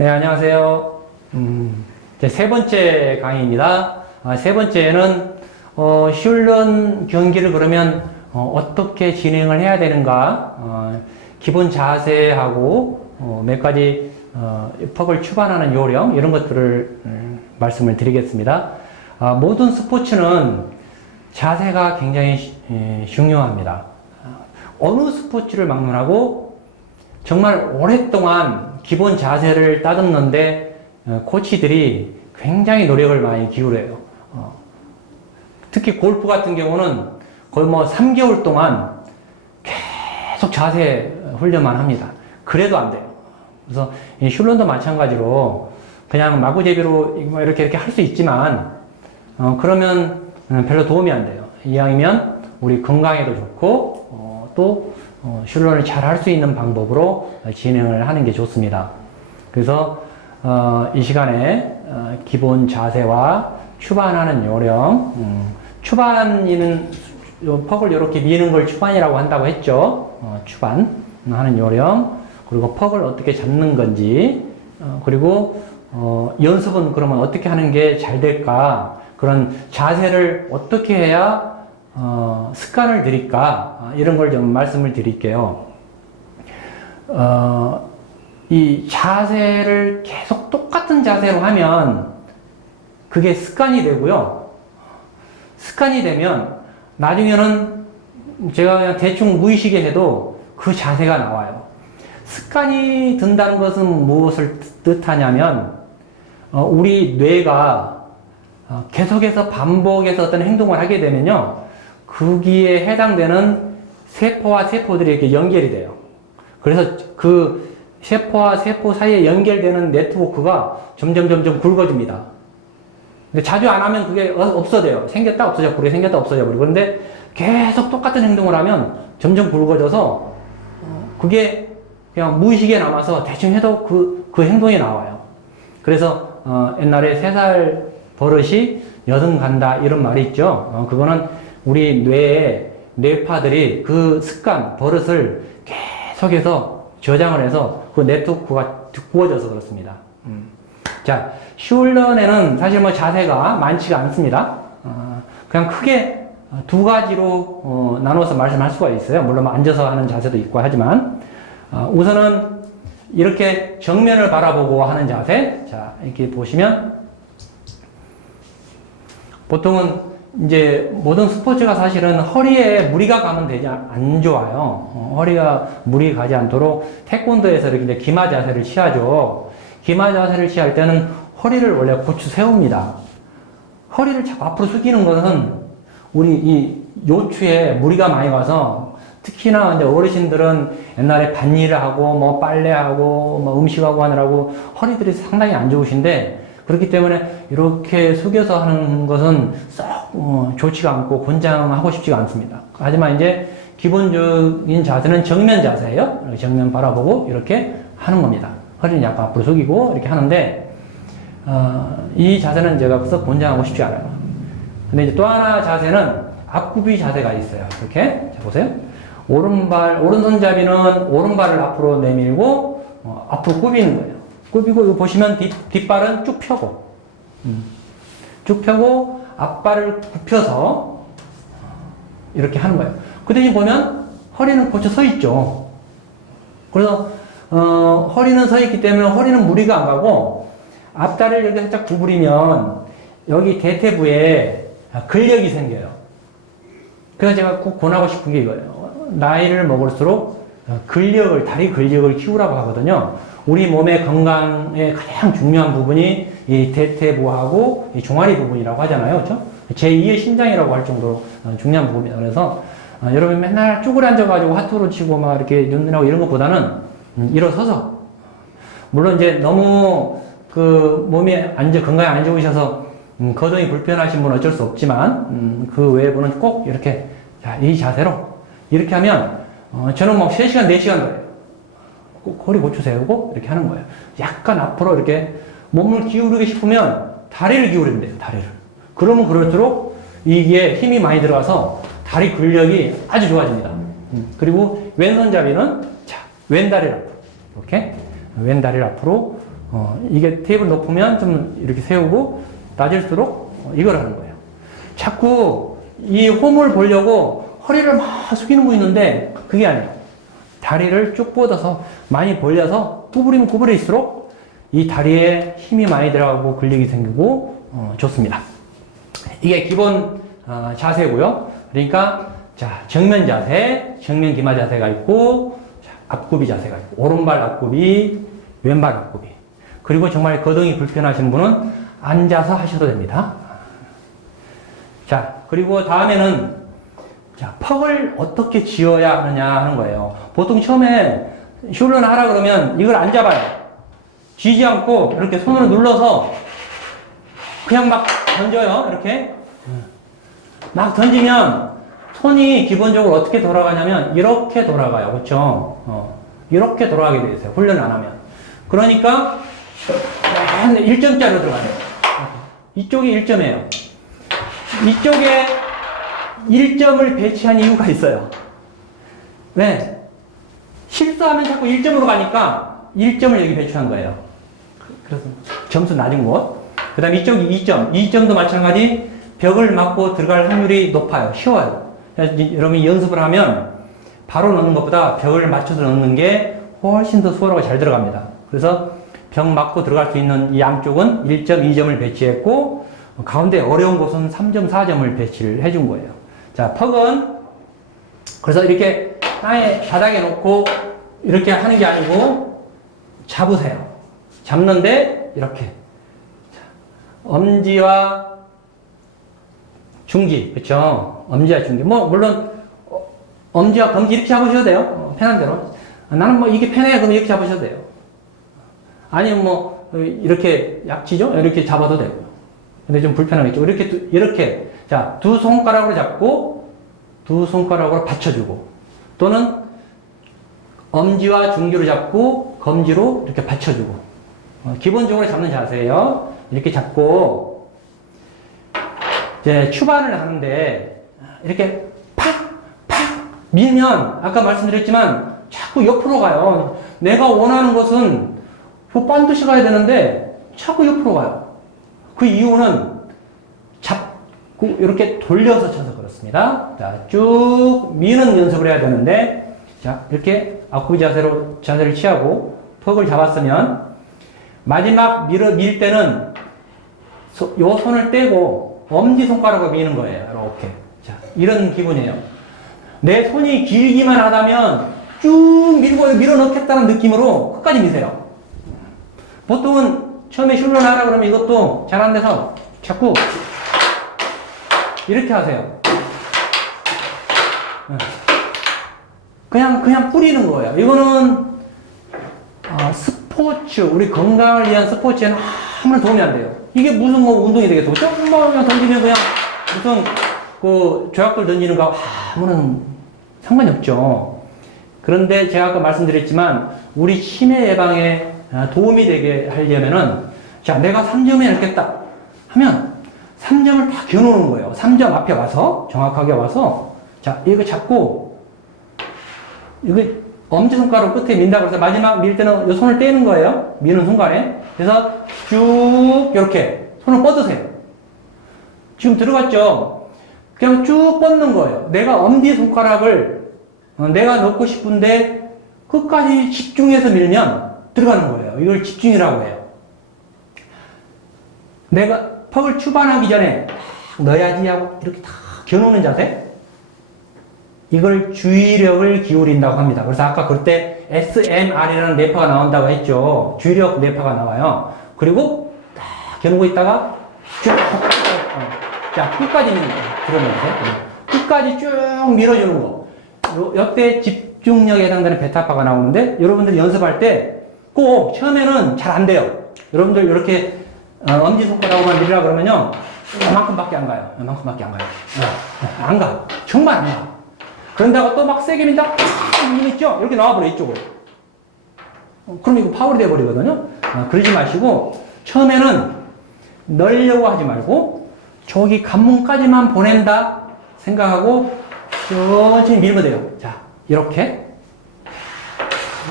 네, 안녕하세요. 이제 세 번째 강의입니다. 세 번째는, 슐런 경기를 그러면, 어떻게 진행을 해야 되는가, 기본 자세하고, 몇 가지, 퍽을 추반하는 요령, 이런 것들을 말씀을 드리겠습니다. 모든 스포츠는 자세가 굉장히 중요합니다. 어느 스포츠를 막론하고 정말 오랫동안 기본 자세를 따듬는데 코치들이 굉장히 노력을 많이 기울여요. 특히 골프 같은 경우는 거의 뭐 3개월 동안 계속 자세 훈련만 합니다. 그래도 안 돼요. 그래서 이 슐런도 마찬가지로 그냥 마구제비로 이렇게 할 수 있지만 그러면 별로 도움이 안 돼요. 이왕이면 우리 건강에도 좋고 또 슐런을 잘 할 수 있는 방법으로 진행을 하는 게 좋습니다. 그래서 이 시간에 기본 자세와 추반하는 요령, 추반이는 퍽을 이렇게 미는 걸 추반이라고 한다고 했죠. 추반하는 요령, 그리고 퍽을 어떻게 잡는 건지, 그리고 연습은 그러면 어떻게 하는 게 잘 될까, 그런 자세를 어떻게 해야 습관을 들일까, 이런 걸 좀 말씀을 드릴게요. 이 자세를 계속 똑같은 자세로 하면 그게 습관이 되고요. 습관이 되면 나중에는 제가 그냥 대충 무의식에 해도 그 자세가 나와요. 습관이 든다는 것은 무엇을 뜻하냐면 우리 뇌가 계속해서 반복해서 어떤 행동을 하게 되면요, 거기에 해당되는 세포와 세포들이 이렇게 연결이 돼요. 그래서 그 세포와 세포 사이에 연결되는 네트워크가 점점 굵어집니다. 근데 자주 안 하면 그게 없어져요. 생겼다 없어져 버리고 생겼다 없어져 버리고. 그런데 계속 똑같은 행동을 하면 점점 굵어져서 그게 그냥 무의식에 남아서 대충 해도 그 행동이 나와요. 그래서 옛날에 3살 버릇이 여든 간다 이런 말이 있죠. 그거는 우리 뇌의 뇌파들이 그 습관, 버릇을 계속해서 저장을 해서 그 네트워크가 두꺼워져서 그렇습니다. 자, 슐런에는 사실 뭐 자세가 많지가 않습니다. 그냥 크게 두 가지로 나눠서 말씀할 수가 있어요. 물론 앉아서 하는 자세도 있고 하지만, 우선은 이렇게 정면을 바라보고 하는 자세. 자, 이렇게 보시면 보통은 이제 모든 스포츠가 사실은 허리에 무리가 가면 되지 안 좋아요. 허리가 무리 가지 않도록 태권도에서 이렇게 이제 기마 자세를 취하죠. 기마 자세를 취할 때는 허리를 원래 고추 세웁니다. 허리를 자꾸 앞으로 숙이는 것은 우리 이 요추에 무리가 많이 가서, 특히나 이제 어르신들은 옛날에 밭일을 하고 뭐 빨래하고 뭐 음식하고 하느라고 허리들이 상당히 안 좋으신데, 그렇기 때문에 이렇게 숙여서 하는 것은 썩 좋지가 않고 권장하고 싶지가 않습니다. 하지만 이제 기본적인 자세는 정면 자세예요. 정면 바라보고 이렇게 하는 겁니다. 허리는 약간 앞으로 숙이고 이렇게 하는데, 이 자세는 제가 썩 권장하고 싶지 않아요. 근데 이제 또 하나 자세는 앞굽이 자세가 있어요. 이렇게. 자, 보세요. 오른손잡이는 오른발을 앞으로 내밀고, 앞으로 굽이는 거예요. 굽이고, 이거 보시면 뒷발은 쭉 펴고, 쭉 펴고, 앞발을 굽혀서, 이렇게 하는 거예요. 그 대신 보면, 허리는 고쳐 서 있죠. 그래서, 허리는 서 있기 때문에 허리는 무리가 안 가고, 앞다리를 이렇게 살짝 구부리면, 여기 대퇴부에 근력이 생겨요. 그래서 제가 꼭 권하고 싶은 게 이거예요. 나이를 먹을수록 다리 근력을 키우라고 하거든요. 우리 몸의 건강에 가장 중요한 부분이 이 대퇴부하고 이 종아리 부분이라고 하잖아요. 그렇죠? 제2의 심장이라고 할 정도로 중요한 부분이에요. 그래서 여러분 맨날 쭈그려 앉아가지고 화투로 치고 막 이렇게 눈이라고 이런 것보다는 일어서서, 물론 이제 너무 그 몸이 건강에 안 좋으셔서 거동이 불편하신 분은 어쩔 수 없지만 그 외의 분은 꼭 이렇게, 자, 이 자세로 이렇게 하면 저는 뭐 3시간, 4시간 거예요. 꼭 허리 고추 세우고 이렇게 하는 거예요. 약간 앞으로 이렇게 몸을 기울이고 싶으면 다리를 기울이면 돼요. 다리를. 그러면 그럴수록 이게 힘이 많이 들어가서 다리 근력이 아주 좋아집니다. 그리고 왼손잡이는, 자, 왼다리를 앞으로 이렇게 왼다리를 앞으로 이게 테이블 높으면 좀 이렇게 세우고 낮을수록 이걸 하는 거예요. 자꾸 이 홈을 보려고 허리를 막 숙이는 거 있는데 그게 아니에요. 다리를 쭉 뻗어서 많이 벌려서 구부리면 구부릴수록 이 다리에 힘이 많이 들어가고 근력이 생기고 좋습니다. 이게 기본 자세고요. 그러니까 자, 정면 자세, 정면 기마 자세가 있고 자, 앞굽이 자세가 있고 오른발 앞굽이, 왼발 앞굽이. 그리고 정말 거동이 불편하신 분은 앉아서 하셔도 됩니다. 자, 그리고 다음에는 자, 퍽을 어떻게 지어야 하느냐 하는 거예요. 보통 처음에 숄런 하라 그러면 이걸 안 잡아요. 쥐지 않고 이렇게 손으로 눌러서 그냥 막 던져요. 이렇게. 막 던지면 손이 기본적으로 어떻게 돌아가냐면 이렇게 돌아가요. 그렇죠? 이렇게 돌아가게 돼 있어요. 훈련을 안 하면. 그러니까 1점짜리로 들어가요. 이쪽이 1점이에요. 이쪽에 1점을 배치한 이유가 있어요. 왜? 실수하면 자꾸 1점으로 가니까 1점을 여기 배치한 거예요. 그래서 점수 낮은 곳. 그 다음에 이쪽이 2점. 2점도 마찬가지 벽을 맞고 들어갈 확률이 높아요. 쉬워요. 여러분이 연습을 하면 바로 넣는 것보다 벽을 맞춰서 넣는 게 훨씬 더 수월하고 잘 들어갑니다. 그래서 벽 맞고 들어갈 수 있는 이 양쪽은 1점, 2점을 배치했고 가운데 어려운 곳은 3점, 4점을 배치를 해준 거예요. 자, 퍽은 그래서 이렇게 땅에 바닥에 놓고 이렇게 하는 게 아니고 잡으세요. 잡는데 이렇게 엄지와 중지, 그렇죠? 엄지와 중지. 뭐 물론 엄지와 검지 이렇게 잡으셔도 돼요. 편한 대로. 나는 뭐 이게 편해 그럼 이렇게 잡으셔도 돼요. 아니면 뭐 이렇게 약지죠? 이렇게 잡아도 되고요. 근데 좀 불편하겠죠. 이렇게 자, 두 손가락으로 잡고 두 손가락으로 받쳐주고 또는 엄지와 중지로 잡고 검지로 이렇게 받쳐주고 기본적으로 잡는 자세예요. 이렇게 잡고 이제 추반을 하는데 이렇게 팍 밀면 아까 말씀드렸지만 자꾸 옆으로 가요. 내가 원하는 것은 반드시 가야 되는데 자꾸 옆으로 가요. 그 이유는 잡고 이렇게 돌려서 쳐서 그렇습니다. 자, 쭉 미는 연습을 해야 되는데 자, 이렇게 앞구비 자세를 취하고 퍽을 잡았으면 마지막 밀 때는 요 손을 떼고 엄지손가락으로 미는 거예요. 이렇게. 자, 이런 기분이에요. 내 손이 길기만 하다면 쭉 밀어넣겠다는 느낌으로 끝까지 미세요. 보통은 처음에 슐런 하라 그러면 이것도 잘 안 돼서 자꾸 이렇게 하세요. 그냥 뿌리는 거예요. 이거는 스포츠, 우리 건강을 위한 스포츠에는 아무런 도움이 안 돼요. 이게 무슨 뭐 운동이 되겠어. 조금만 그냥 던지면 그냥 무슨 그 조약돌 던지는 거 아무런 상관이 없죠. 그런데 제가 아까 말씀드렸지만 우리 치매 예방에 도움이 되게 하려면은 자, 내가 3점에 넣겠다 하면 3점을 다 겨누는 거예요. 3점 앞에 와서 정확하게 와서 자, 이거 잡고 이거 엄지손가락 끝에 민다고 해서 마지막 밀 때는 이 손을 떼는 거예요. 미는 순간에. 그래서 쭉 이렇게 손을 뻗으세요. 지금 들어갔죠? 그냥 쭉 뻗는 거예요. 내가 엄지손가락을 내가 넣고 싶은데 끝까지 집중해서 밀면 들어가는 거예요. 이걸 집중이라고 해요. 내가 퍽을 추반하기 전에 넣어야지 하고 이렇게 다 겨누는 자세. 이걸 주의력을 기울인다고 합니다. 그래서 아까 그때 SMR이라는 뇌파가 나온다고 했죠. 주의력 뇌파가 나와요. 그리고 딱 겨누고 있다가 쭉 자, 끝까지 미는 거예요. 들어보세요. 끝까지 쭉 밀어주는 거. 이때 집중력에 해당되는 베타파가 나오는데 여러분들 연습할 때 꼭 처음에는 잘 안 돼요. 여러분들 이렇게 엄지손가락으로만 밀으라 그러면요. 이만큼밖에 안 가요. 이만큼밖에 안 가요. 안 가. 정말 안 가. 그런다고 또 막 세게 민다? 있죠? 이렇게 나와버려, 이쪽으로. 그럼 이거 파울이 돼버리거든요? 그러지 마시고, 처음에는 넣으려고 하지 말고, 저기 관문까지만 보낸다 생각하고, 천천히 밀면 돼요. 자, 이렇게.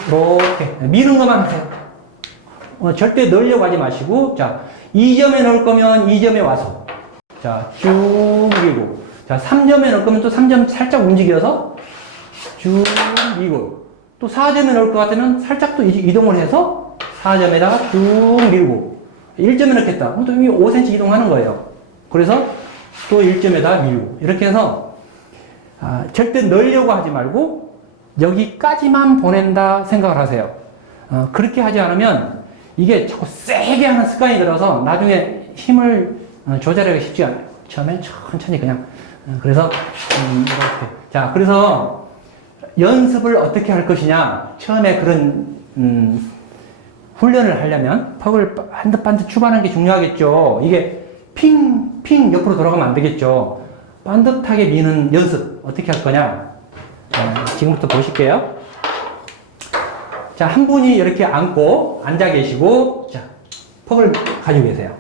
이렇게. 미는 것만 하세요. 절대 넣으려고 하지 마시고, 자, 2점에 넣을 거면 2점에 와서, 자, 쭉 밀고, 자, 3점에 넣을 거면 또 3점 살짝 움직여서 쭉 밀고, 또 4점에 넣을 것 같으면 살짝 또 이동을 해서 4점에다가 쭉 밀고, 1점에 넣겠다. 그럼 또 5cm 이동하는 거예요. 그래서 또 1점에다 밀고, 이렇게 해서, 절대 넣으려고 하지 말고, 여기까지만 보낸다 생각을 하세요. 그렇게 하지 않으면 이게 자꾸 세게 하는 습관이 들어서 나중에 힘을 조절하기 쉽지 않아요. 처음엔 천천히 그냥. 그래서, 이렇게. 자, 그래서 연습을 어떻게 할 것이냐. 처음에 그런, 훈련을 하려면 퍽을 반듯반듯 추가하는 게 중요하겠죠. 이게 핑 옆으로 돌아가면 안 되겠죠. 반듯하게 미는 연습 어떻게 할 거냐. 지금부터 보실게요. 자, 한 분이 이렇게 앉아 계시고, 자, 퍽을 가지고 계세요.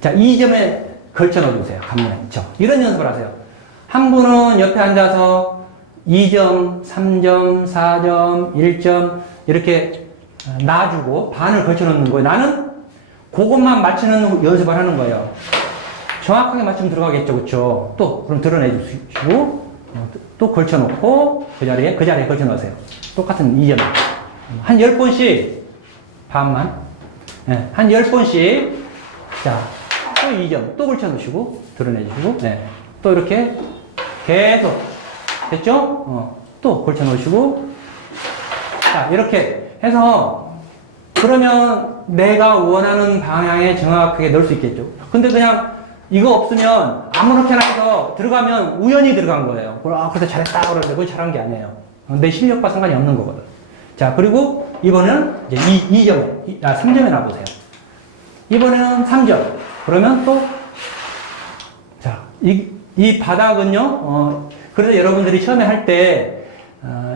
자, 2점에 걸쳐 넣어주세요. 간문에. 이런 연습을 하세요. 한 분은 옆에 앉아서 2점, 3점, 4점, 1점, 이렇게 놔주고 반을 걸쳐 넣는 거예요. 나는 그것만 맞추는 연습을 하는 거예요. 정확하게 맞추면 들어가겠죠. 그쵸? 또, 그럼 드러내 주시고, 또 걸쳐 놓고, 그 자리에 걸쳐 넣으세요. 똑같은 2점. 한 10번씩, 반만. 네, 한 10번씩. 자, 또 2점. 또 걸쳐 놓으시고, 드러내 주시고, 네. 또 이렇게 계속. 됐죠? 또 걸쳐 놓으시고. 자, 이렇게 해서, 그러면 내가 원하는 방향에 정확하게 넣을 수 있겠죠. 근데 그냥 이거 없으면 아무렇게나 해서 들어가면 우연히 들어간 거예요. 그래서 잘했다 그러는데 그건 잘한 게 아니에요. 내 실력과 상관이 없는 거거든. 자, 그리고 이번에는 이제 3점에 놔보세요. 이번에는 3점. 그러면 또, 자, 이 바닥은요, 그래서 여러분들이 처음에 할 때,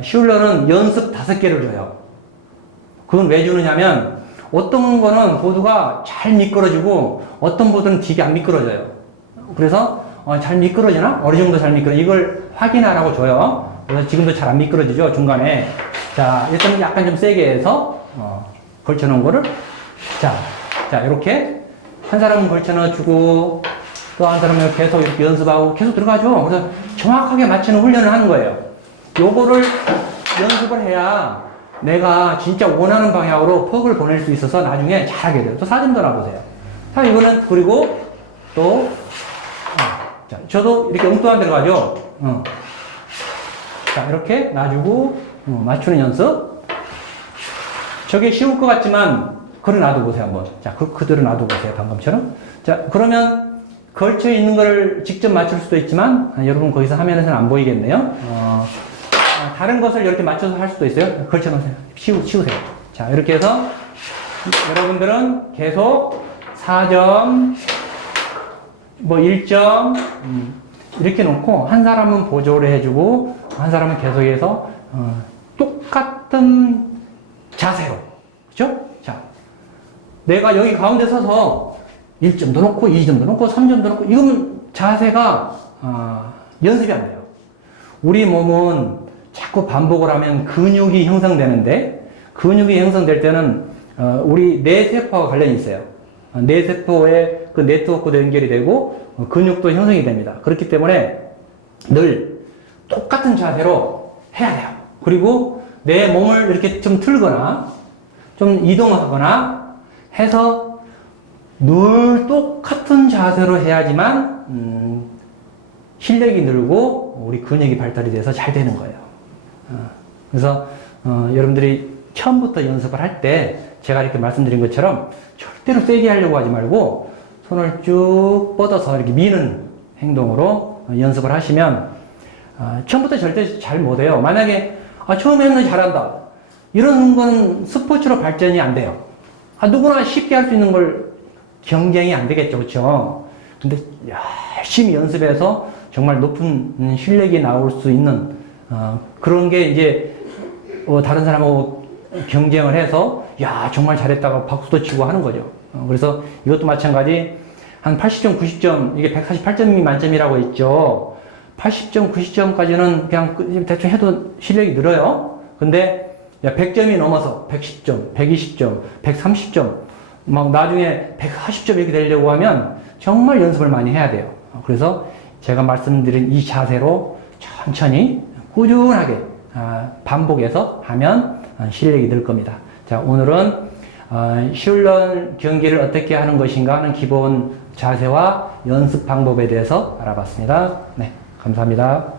슐러는 연습 5개를 줘요. 그건 왜 주느냐면, 어떤 거는 보드가 잘 미끄러지고, 어떤 보드는 되게 안 미끄러져요. 그래서, 잘 미끄러지나? 어느 정도 잘 미끄러져. 이걸 확인하라고 줘요. 그래서 지금도 잘 안 미끄러지죠, 중간에. 자, 일단 약간 좀 세게 해서, 걸쳐 놓은 거를, 자, 이렇게. 한 사람은 걸쳐 넣어주고, 또 한 사람은 계속 이렇게 연습하고, 계속 들어가죠. 그래서 정확하게 맞추는 훈련을 하는 거예요. 요거를 연습을 해야 내가 진짜 원하는 방향으로 퍽을 보낼 수 있어서 나중에 잘하게 돼요. 또 4점 더 놔보세요. 자, 이거는, 그리고 또, 자, 저도 이렇게 엉뚱한 데 들어가죠. 자, 이렇게 놔주고, 맞추는 연습. 저게 쉬울 것 같지만, 그걸 놔둬보세요, 한번. 자, 그대로 놔둬보세요, 방금처럼. 자, 그러면, 걸쳐 있는 걸 직접 맞출 수도 있지만, 여러분 거기서 화면에서는 안 보이겠네요. 다른 것을 이렇게 맞춰서 할 수도 있어요. 걸쳐 놓으세요. 치우세요. 자, 이렇게 해서, 여러분들은 계속 4점, 뭐 1점, 이렇게 놓고, 한 사람은 보조를 해주고, 한 사람은 계속해서, 똑같은 자세로. 그죠? 자, 내가 여기 가운데 서서 1점도 놓고, 2점도 놓고, 3점도 놓고, 이거는 자세가, 연습이 안 돼요. 우리 몸은 자꾸 반복을 하면 근육이 형성되는데, 근육이 형성될 때는, 우리 뇌세포와 관련이 있어요. 뇌세포에 그 네트워크도 연결이 되고, 근육도 형성이 됩니다. 그렇기 때문에 늘 똑같은 자세로 해야 돼요. 그리고 내 몸을 이렇게 좀 틀거나, 좀 이동하거나 해서 늘 똑같은 자세로 해야지만, 실력이 늘고 우리 근육이 발달이 돼서 잘 되는 거예요. 그래서 여러분들이 처음부터 연습을 할 때 제가 이렇게 말씀드린 것처럼 절대로 세게 하려고 하지 말고 손을 쭉 뻗어서 이렇게 미는 행동으로 연습을 하시면 처음부터 절대 잘 못해요. 만약에 처음에는 잘한다. 이런 건 스포츠로 발전이 안 돼요. 누구나 쉽게 할 수 있는 걸 경쟁이 안 되겠죠. 그렇죠? 근데 열심히 연습해서 정말 높은 실력이 나올 수 있는 그런 게 이제 다른 사람하고 경쟁을 해서 정말 잘했다고 박수도 치고 하는 거죠. 그래서 이것도 마찬가지 한 80점, 90점, 이게 148점이 만점이라고 했죠. 80점, 90점까지는 그냥 대충 해도 실력이 늘어요. 근데 100점이 넘어서 110점, 120점, 130점, 막 나중에 140점 이렇게 되려고 하면 정말 연습을 많이 해야 돼요. 그래서 제가 말씀드린 이 자세로 천천히 꾸준하게 반복해서 하면 실력이 늘 겁니다. 자, 오늘은 슐런 경기를 어떻게 하는 것인가 하는 기본 자세와 연습 방법에 대해서 알아봤습니다. 네, 감사합니다.